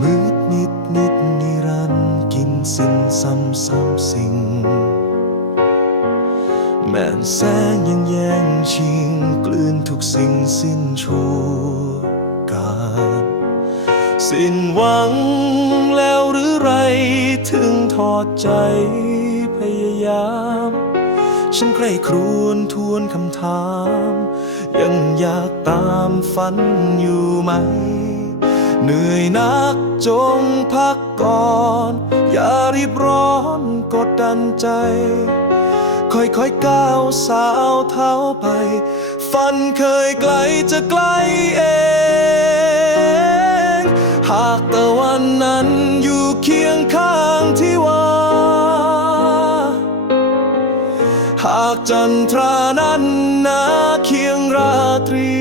มืดมิดนิดนิรันด์กินสิ้นซ้ำซ้ำสิ่ง แม้นแสงยังแย่งชิง กลืนทุกสิ่งสิ้นชั่วการสิ้นหวังแล้วหรือไร ถึงทอดใจพยายาม ฉันใคร่ครวญทวนคำถาม ยังอยากตามฝันอยู่ไหม เหนื่อยนักจงพักก่อน อย่ารีบร้อนกดดันใจ ค่อยๆก้าวสาวเท้าไป ฝันเคยไกลจะไกลเอง หากตะวันนั้นากจันทรานั้นนาเคียงราตรี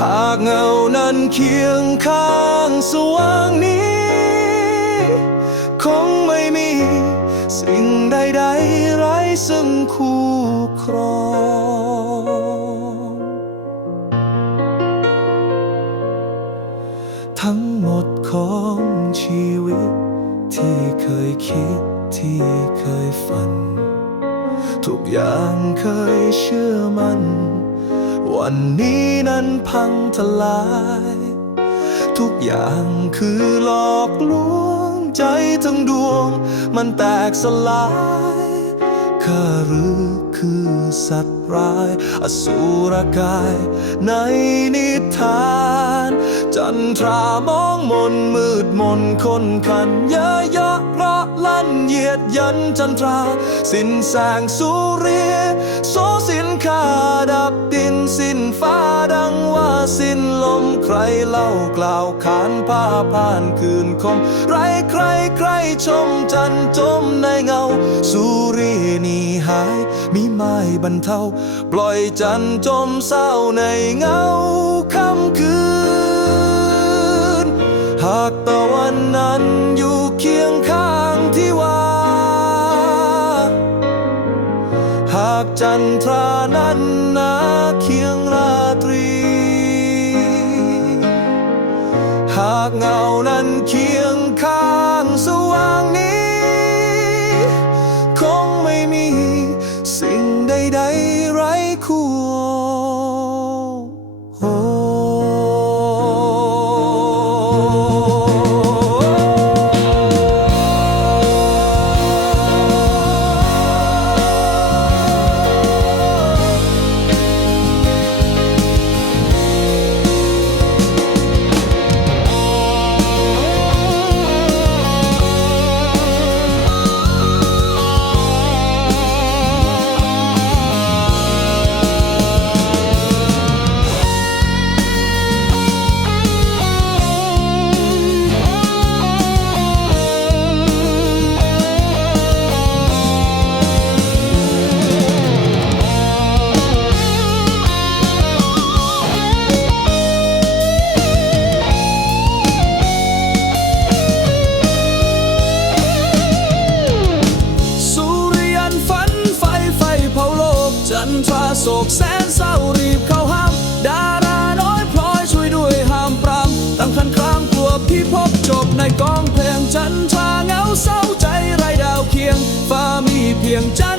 หากเงานั้นเคียงข้างสว่างนี้ คงไม่มีสิ่งใดๆไร้ซึ่งคู่ครองทั้งหมดของชีวิตที่เคยคิด ที่เคยฝัน ทุกอย่างเคยเชื่อมันวันนี้นั้นพังทลาย ทุกอย่างคือหลอกลวงใจทั้งดวง มันแตกสลายข้าหรือคือสัตว์ร้าย อสูรกายในนิทาน จันทรามองมนมืดมนคนขันเยอะยะพระลั่นเหยียดยันจันทรา สิ้นแสงสุรียโซสิ้นคาดับดินสิ้นฟ้าดังว่าสิ้นลมใครเล่ากล่าวขานผ้าผ่านคืนคมไรใครใครชมจันจมในเงา สุรีนีหาย มีไม้บรรเทา ปล่อยจันจมเศร้าในเงาคำากจันทรานั้นนาเคียงราตรี หากเงานั้นเคียงข้างสว่างนี้ คงไม่มีสิ่งใดๆ อย่างฉัน